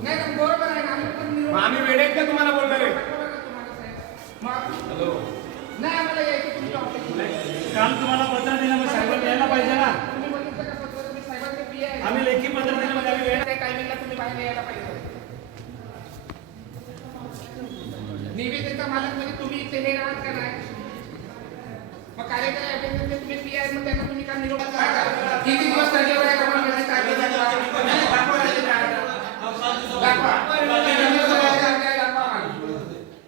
नाही नाही, बरोबर आहे ना आम्ही पण मग आम्ही आहेत का तुम्हाला बोलणार आहे. मग- नाही आम्हाला यायचं तुमच्या ऑफिसमध्ये. काल तुम्हाला पत्र दिलं मग साहेबांनी यायला पाहिजे ना तुम्ही बघितलं का पत्र? तुम्ही साहेबांचे PA आहे. आम्ही लेखी पत्र दिलं म्हणजे आम्ही वेळ त्या टायमिंगला तुम्ही बाहेर यायला पाहिजे निवेदिता मालक म्हणजे तुम्ही इथे हे राहत का नाही मग कार्यकारी अभियंता तुम्ही पी आहे मग त्यांना तुम्ही का निरोप किती दिवस रजेवर आहे का मला माहिती आहे? दाखवा रजेचं आहे. दाखवा. किती दिवस रजेवर आहे दाखवा मला.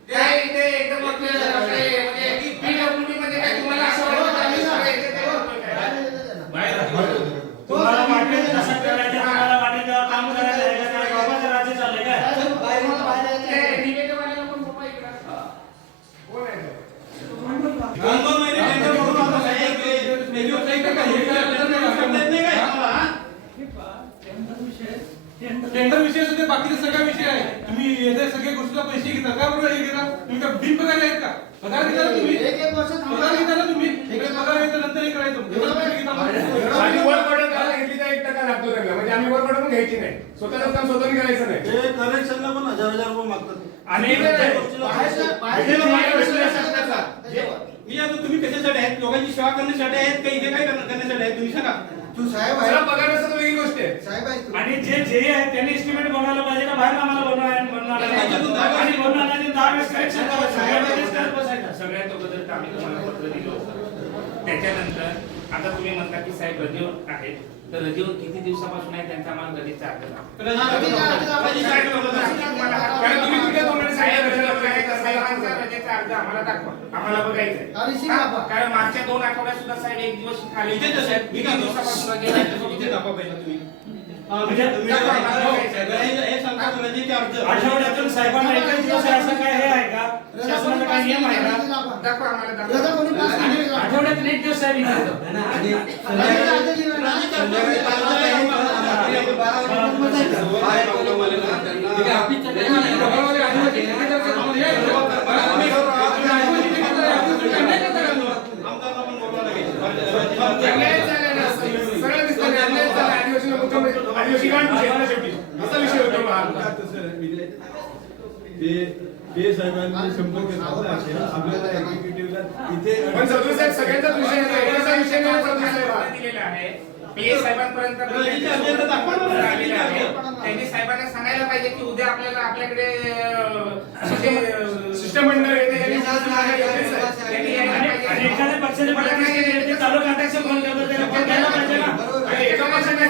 काय इथे एकदम आपले आपले म्हणजे PWD मध्ये काय तुम्हाला असं वाटतं का आम्ही सगळे इथे ते करतोय काय? तुम्हाला वाटेल तसं करायचं तुम्हाला वाटेल तेव्हा काम करायचं आहे का काय बाबाचं राज्य चाललंय काय ते निवेदनवाल्याला पण बोलवा इकडं. कोण आहे तो? दोन दोन महिने टेंडर बघून आता साहेब ते मेन्यू साईड का हे काय आपल्याला करता येत नाही काय आम्हाला? टेंडर विषय सुद्धा बाकीचे सगळे विषय आहे. तुम्ही येत्या सगळ्या गोष्टीला पैसे घेता का बरोबर हे घेता? तुम्ही का बिन पगार आहेत का? पगार घेता ना तुम्ही? एक एक वर्ष थांबा. पगार घेता ना तुम्ही? पगार घेता नंतर हे करायचं. एक त्यांना म्हणजे आम्ही वर पडून घ्यायची नाही. स्वतःचं काम स्वतःने करायचं नाही. ते कलेक्शनला पण हजार हजार रुपये मागतात. हे. मी आता तुम्ही कशासाठी आहेत? लोकांची सेवा करण्यासाठी आहेत का इथे काय करण्या- करण्यासाठी आहेत? तुम्ही सांगा. तू साहेब पगार नसतं तर वेगळी गोष्ट आहे. साहेब आणि जे जे आहे त्यांनी एस्टिमेट बनवायला पाहिजे का बाहेर आम्हाला बनवायला बनवायला पाहिजे? आणि बनवणार नाही, दहा वेळेस करेक्शन करायचं सगळ्यांमध्येच करत बसायचं. सगळ्यात अगोदर आम्ही तुम्हाला पत्र दिलं होतं. त्याच्यानंतर आता तुम्ही म्हणता की साहेब रजेवर आहेत. तर रजेवर किती दिवसापासून आहे? त्यांचा आम्हाला रजेचा अर्ज आम्हाला दाखवा. आम्हाला दाखवा. कारण मागच्या दोन आठवड्यात सुद्धा साहेब एक दिवस खाली? दिवसापासून हा, म्हणजे. हो, अर्ज आठवड्यातून साहेबांना एकच दिवस असं काय हे आहे का? शासनाचा काय नियम आहे का. आठवड्यातून एक दिवस साहेब इथे येतो. रजेचा अर्ज दिला ना? संध्याकाळी पाच वाजता येऊन रात्री आपण बारा वाजेपर्यंत बसायचं. बाहेर प्रॉब्लेम आले ना त्यांना. आमदारांना पण बोलवावं लागेल. अन्याय झाला ना सरळ दिसतं ना, अन्याय झाला. आदिवासी लोक गाण विषय ना शेवटी असा विषय होतो मग हा. ते ते साहेबांनी संपर्क साधला असेल आपल्याला एक्झिक्युटिव्हला इथे पण चौधरी साहेब सगळ्यांचाच विषय आहे एकाचा विषय नाही चौधरी साहेब हा. दिलेला आहे पीए साहेबांपर्यंत. त्यांनी साहेबांना सांगायला पाहिजे की उद्या आपल्याला आपल्याकडे शिष्टमंडळ एका पक्षाने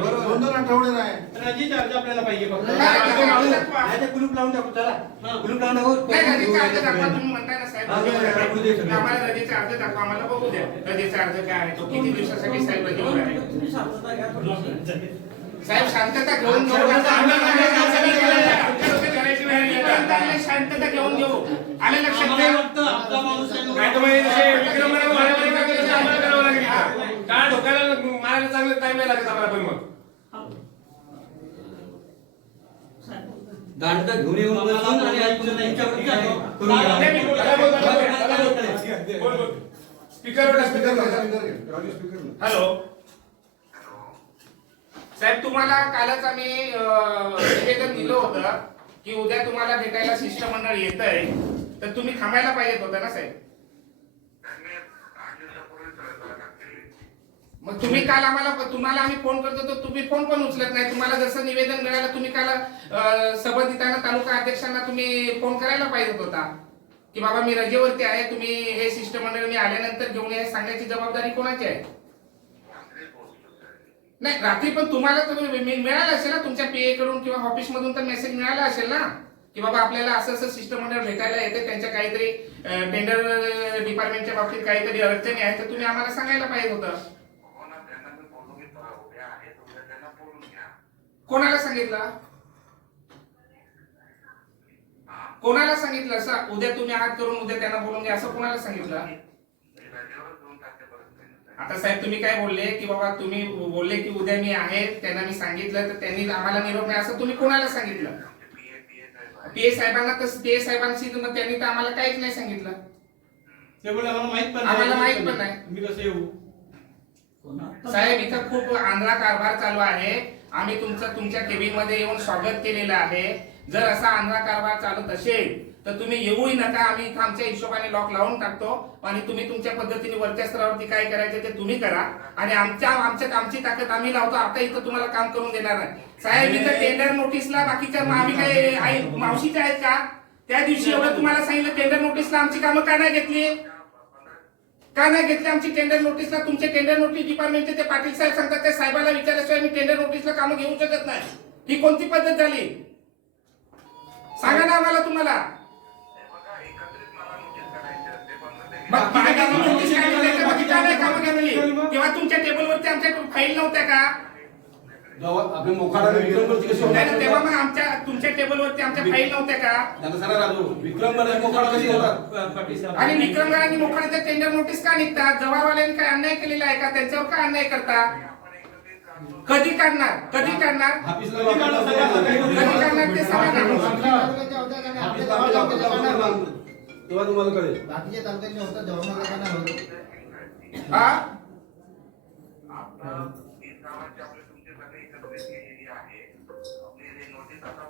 दोन दोन आठवडे नाही. रजेचे अर्ज आपल्याला पाहिजे फक्त. काय. कुलूप लावून टाकू चला. कुलूप लावून टाकू. नाही रजेचे अर्ज दाखवा तुम्ही म्हणताय ना साहेब. हा, बरोबर. आम्हाला रजेचे अर्ज दाखवा आम्हाला बघू द्या. रजेचा अर्ज काय आहे तो किती दिवसासाठी साहेब रजेवर आहे साहेब शांतता घेऊन घेऊ. शांतता घेऊन घेऊ. आले लक्षात घ्या. तसे आम्हाला करावं लागेल. इथं. का डोक्याला मारायला चांगलं टाइम नाही लागत आम्हाला पण मग. दांडकं घेऊन येऊन बसून आणि ऐकून यांच्यावरती काय करून घ्या. नाही, मी बोल- त्याला बोल- त्याला बोल- त्याला बोल- बोल- बोल. स्पीकरवर स्पीकर हॅलो साहेब तुम्हाला कालच आम्ही अं, निवेदन दिलं होतं की उद्या तुम्हाला भेटायला शिष्टमंडळ येत आहे तर तुम्ही थांबायला पाहिजेत होतं ना साहेब? मग तुम्ही काल आम्हाला तुम्हाला आम्ही फोन करतो तर तुम्ही फोन पण उचलत नाही. तुम्हाला जसं निवेदन मिळालं तुम्ही काल संबंधितांना तालुका अध्यक्षांना तुम्ही फोन करायला पाहिजे होता. की बाबा मी रजेवरती आहे तुम्ही हे शिष्टमंडळ मी आल्यानंतर घेऊन या सांगण्याची जबाबदारी कोणाची आहे? नाही रात्री पण तुम्हाला तुम्ही मिळालं असेल ना तुमच्या पीए कडून किंवा ऑफिस मधून तर मेसेज मिळाला असेल ना? की बाबा आपल्याला असं असं शिष्टमंडळ भेटायला येते त्यांच्या काहीतरी टेंडर डिपार्टमेंटच्या बाबतीत काहीतरी अडचणी आहेत तर तुम्ही आम्हाला सांगायला पाहिजे होतं. कोणाला सांगितलं? कोणाला सांगितलं असं? उद्या तुम्ही हात करून उद्या त्यांना बोलून घ्या. असं कोणाला सांगितलं? आता साहेब तुम्ही काय बोलले की बाबा तुम्ही बोलले की उद्या मी आहे त्यांना मी सांगितलं तर त्यांनी आम्हाला निरोप नाही. असं तुम्ही कोणाला सांगितलं? पीए साहेबांना तर पीए साहेबांशी त्यांनी तर आम्हाला काहीच नाही सांगितलं. ते बोलले आम्हाला माहीत पण आम्हाला माहीत पण नाही. मी कसं येऊ? साहेब इथं खूप आंधळा कारभार चालू आहे. आम्ही तुमचं तुमच्या केबिनमध्ये येऊन स्वागत केलेलं आहे. जर असा आंधळा कारभार चालत असेल तर तुम्ही येऊही नका. आम्ही इथं आमच्या हिशोबाने लॉक लावून टाकतो आणि तुम्ही तुमच्या पद्धतीने वरच्या स्तरावरती काय करायचं ते तुम्ही करा. आणि आमच्या आमच्यात आमची ताकद आम्ही लावतो. आता इथं तुम्हाला काम करून देणार नाही. साहेब इथं टेंडर नोटीसला बाकीच्या आम्ही काय मावशीच्या आहेत का? त्या दिवशी एवढं तुम्हाला सांगितलं टेंडर नोटीसला आमची कामं का नाही घेतली? का नाही घेतली आमची टेंडर नोटीसला तुमचे टेंडर नोटीस डिपार्टमेंटचे ते पाटील साहेब सांगतात त्या साहेबाला विचारल्याशिवाय मी टेंडर नोटीसला कामं घेऊ शकत नाही. ही कोणती पद्धत झाली? सांगा ना आम्हाला तुम्हाला. मग काय काय नोटीस काय दिली? त्याच्यामध्ये का नाही कामं केली? तेव्हा तुमच्या टेबलवरती आमच्या फाईल नव्हत्या का? जेव्हा आपले मोखाडा विक्रमवरती कशी नाही ना, होतात तेव्हा मग आमच्या तुमच्या टेबलवरती आमच्या फाईल नव्हत्या का? सांगा राजू विक्रमवाले मोखाडा कशी होतात पाटील साहेब. आणि विक्रमगडांनी मोखाड्याच्या टेंडर नोटीस का निघतात? जवारवाल्यांनी काय अन्याय केलेला आहे का? त्यांच्यावर का अन्याय करता? कधी काढणार कधी काढणार कधी काढणार ते सांगा ना? आपल्या तालुक्याच्या? तेव्हा तुम्हाला कळेल. बाकीच्या तालुक्याच्या होत? हा.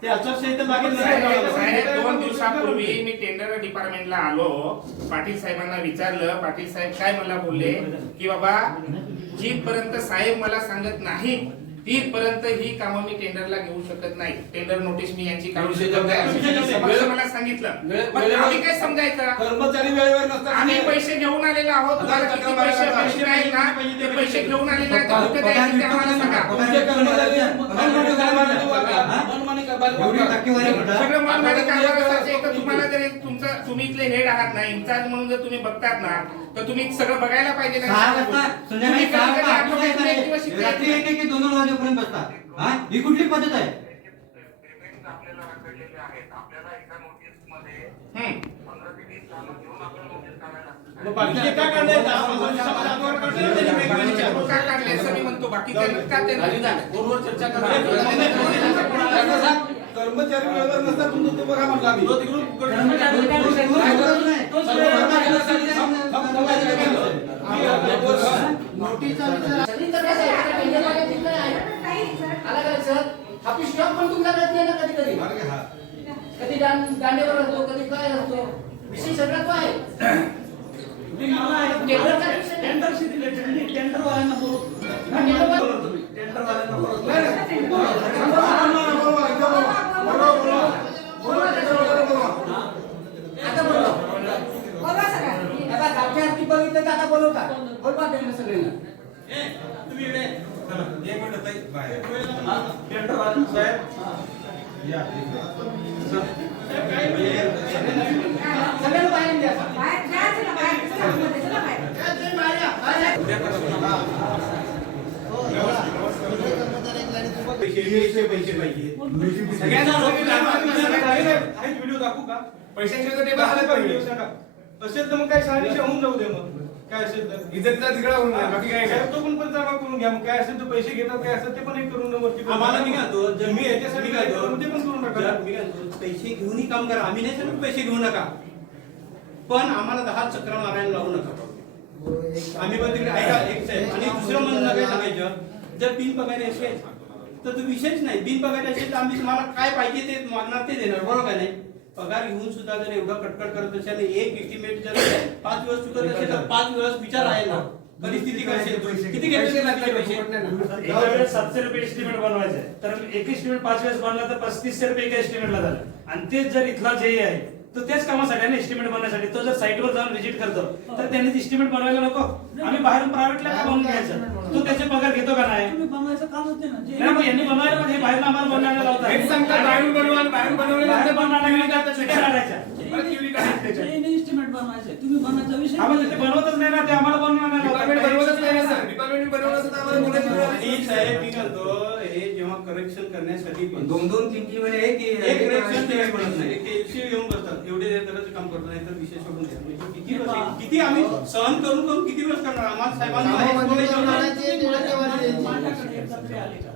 ते आचारसंहिता मागे साहेब साहेब, दोन दिवसापूर्वी मी टेंडर डिपार्टमेंटला आलो. पाटील साहेबांना विचारलं. पाटील साहेब काय मला बोलले? की बाबा जिथपर्यंत साहेब मला सांगत नाही तिथपर्यंत ही कामं मी टेंडरला घेऊ शकत नाही. टेंडर नोटीस मी यांची काढू शकत नाही. मला सांगितलं. आम्ही काय समजायचं? कर्मचारी वेळेवर नसतात. आम्ही पैसे घेऊन आलेलो आहोत. तुम्हाला किती पैसे पैसे ना ते पैसे घेऊन आलेले आहेत. आम्हाला सांगा. सगळं मनमानी कारभार असायचे तर तुम्हाला जर एक तुमचं तुम्ही इथले हेड आहात ना इन्चार्ज म्हणून जर तुम्ही बघतात ना तर तुम्ही सगळं बघायला पाहिजे ना. सहा वाजता संध्याकाळी तुम्ही सहा कधी एक दिवस रात्री येत एक एक दोन दोन वाजेपर्यंत बसतात. हा? ही कुठली पद्धत आहे? दहा पंधरा दिवसामध्ये आठवडा काढले ना त्यांनी वेगवेगळे लोकं का काढले असं मी म्हणतो बाकी का ते फोनवर चर्चा करा कर्मचारी वेळेवर नसतात तुमचं ते बघा म्हटलं आम्ही. तिकडून स्टॉक पण तुमच्याकडे नाही ना कधी कधी. कधी दांडेवर असतो कधी काय असतो विषय सगळा तो आहे. तुम्ही मला एक. टेंडरशी रिलेटेड नाही टेंडरवाल्यांना बोलू हा, टेंडरवाले- तुम्ही टेंडरवाल्यांना बोलू आता. बोलवा बोलवता बोलवा सगळ्यांना टेंडरवाल्यांना साहेब सगळ्यांना बाहेर द्या कर्मचारी एक लाईनीत उभं पैसे पैसे पैसे पाहिजे सगळ्यांना व्हिडिओ दाखवू का पैशांची तर पाहिजे सांगा असेल तर मग काय शहानिशा होऊन जाऊ दे मग काय असेल तर इज्जतीचा तिकडा होऊन जाईल बाकी काय साहेब, नाही तो पण जमा करून घ्या मग काय असेल तर पैसे घेतात काय असेल ते पण एक करून वरती आम्हाला मी काय म्हणतो, जर मी याच्यासाठी मी काय काय करू म्हणतो, ते पण करून जर टाका मी काय म्हणतो, पैसे घेऊनही काम करा आम्ही नाही सांगत पैसे घेऊ नका पण आम्हाला दहा चक्र मारायला लावू नका आम्ही पण तिकडे ऐका एक साहेब आणि दुसरं म्हणणं काय सांगायचं जर बिन पगारी असेल तर तो विषयच नाही. बिन पगारी असेल तर आम्ही तुम्हाला काय पाहिजे ते मागणार ते देणार. बरोबर का नाही? पगार घेऊन सुद्धा जर एवढं कटकट करत असेल आणि एक एस्टिमेट जर पाच दिवस चुकत असेल तर पाच दिवस विचार आहे ना. परिस्थिती काय असेल किती घेतले सातशे रुपये एस्टिमेट बनवायचे. आहे. तर एक एस्टिमेट पाच वेळेस बनला तर पस्तीसशे रुपये एका एस्टिमेटला झालं. आणि तेच जर इथला जे आहे तर तेच कामासाठी आहे एस्टिमेट बनवण्यासाठी. तो जर साईटवर जाऊन व्हिजिट करतो तर त्यांनी एस्टिमेट बनवायला नको. आम्ही बाहेरून प्रायव्हेटला का बनवून घ्यायचं? तो त्याचे पगार घेतो का नाही नाही मग यांनी बनवायला पाहिजे बाहेर आम्हाला बनवायला लावतात हेच सांगतात बाहेरून बनवा आणि बाहेरून बनवलेलं बाहेर असतं. बनवायला गेलं तर सुट्ट्या काढायच्या. परत केली काय त्याच्यात? आम्हाला ते बनवतच नाही ना ते आम्हाला बनवणार करेक्शन करण्यासाठी दोन दोन तीन तीन वेळे एक एक करेक्शन ते बनत नाही. एक एलसी येऊन बसतात. एवढे करायचं काम करत नाही तर विषय सोडून द्या. म्हणजे किती वर्ष- किती आम्ही सहन करून करून किती वेळ करणार? आम्हाला साहेबांना explanation नाही. द्यायचे.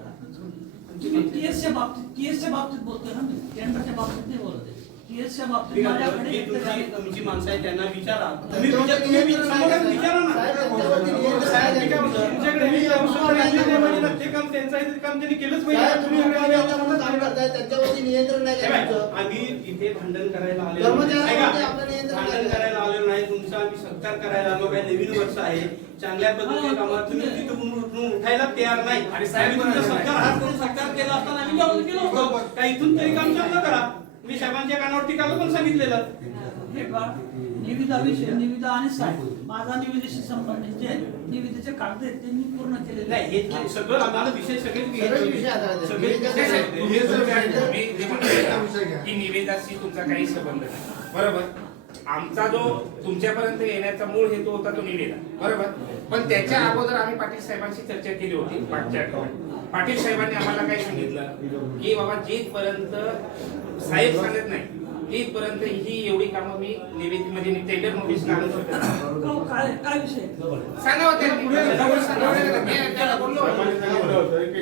टीएसच्या बाबतीत टीएसच्या बाबतीत बोलतोय ना मी टेंडरच्या बाबतीत नाही बोलत. तुमची तुमची माणसं आहेत त्यांना विचारा तुम्ही विचार- ना. ते काम त्यांचं आहे ते काम त्यांनी केलंच पाहिजे नियंत्रण नाही हे? आम्ही इथे भांडण करायला आलेलो भांडण. करायला आलेलो नाही तुमचा आम्ही सत्कार करायला आलो काय नवीन वर्ष आहे चांगल्या पद्धतीने कामात तुम्ही तिथून उठायला तयार नाही आणि साहेब तुमचा सत्कार हात करून सत्कार केला असताना आम्ही जाऊन गेलो होतो काय इथून तरी काम चांगलं करा मी साहेबांच्या कानावरती काल पण सांगितलेलं. हे पहा, निविदा विषय निविदा आणि साहेब माझा निविदेशी संबंधित जे निविदेचे कागद आहेत ते मी पूर्ण केलेले नाही. हे सगळं आम्हाला विषय सगळे सगळे हा की निवेदाशी तुमचा काही संबंध नाही. बरोबर? आमचा जो तुमच्यापर्यंत येण्याचा मूळ हेतू होता तो निवेदा बरोबर? पण त्याच्या अगोदर आम्ही पाटील साहेबांशी चर्चा केली होती मागच्या आठवड्यात. पाटील साहेबांनी आम्हाला काय सांगितलं? की बाबा जिथपर्यंत साहेब सांगत नाही तिथपर्यंत ही एवढी कामं मी निवेदीमध्ये टेंडर नोटीस आणू शकत. हो, काय विषय? सांगा होते मी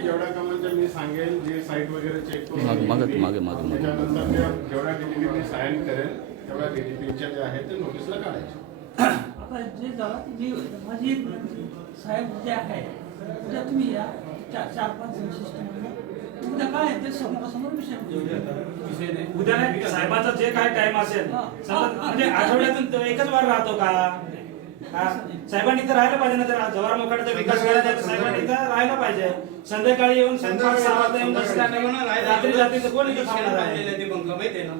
जेवढ्या सांगेन जे साईट वगैरे चेक करून मागे- मागे- घेतील, मागे- मागे- मागे. त्याच्यानंतर जेवढ्या मी साईन करेन तेवढ्या डीटीपीच्या जे आहेत ते नोटीसला काढायचे. आता जे झालं जे. माझी साहेब उद्या आहे उद्या तुम्ही या चार चार पाच सिस्टम उद्या काय आहे ते समोरासमोर विषय नाही. उद्या नाही साहेबांचा जे काय टाइम असेल म्हणजे आठवड्यातून एकच वार राहतो का? हा? साहेबांनी इथं राहायला पाहिजे ना तर जवार मोकाटाचा विकास करायचा आहे तर साहेबांनी इथं राहायला पाहिजे. संध्याकाळी येऊन संध्याकाळी. रात्री जाते तर कोण इथं थांबणार आहे? ते बंगला माहिती आहे ना?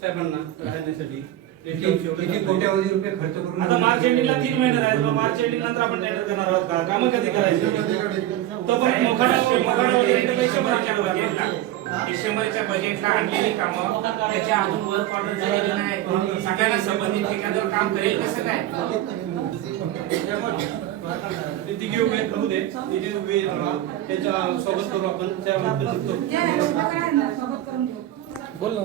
साहेबांना राहण्यासाठी. किती कोट्यावधी रुपये खर्च करून आता मार्च एंडिंगला तीन महिने राहिले मग मार्च एंडिंग नंतर आपण टेंडर करणार आहोत का? कामं कधी करायची? तोपर्यंत मोखाडावर मोखाडावर पैसे भरायचे बजेटला डिसेंबरच्या बजेटला आणलेली कामं त्याच्या अजून वर्क ऑर्डर झालेली नाही. सगळ्यांना संबंधित ठिकाणावर काम करेल कसं काय? तिघे उभे राहू दे उभे राहा. त्यांच्या स्वागत करू आपण. त्या बोल ना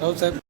खूप इथं साहेब.